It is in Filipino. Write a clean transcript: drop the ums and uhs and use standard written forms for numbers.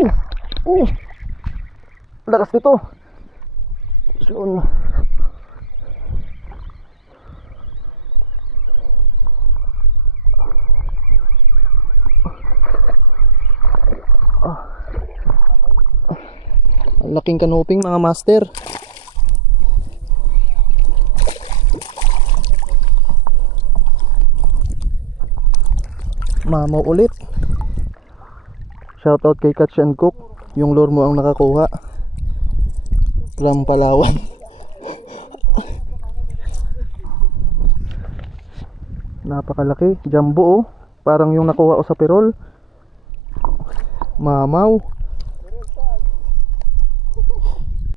Uh, lakas nito. Yun. Ang laking kanuping mga master. Mamaw ulit. Shoutout kay Catch and Cook. Yung lure mo ang nakakuha from Palawan. Napakalaki. Jumbo oh. Parang yung nakuha ko sa Pirol. Mamaw.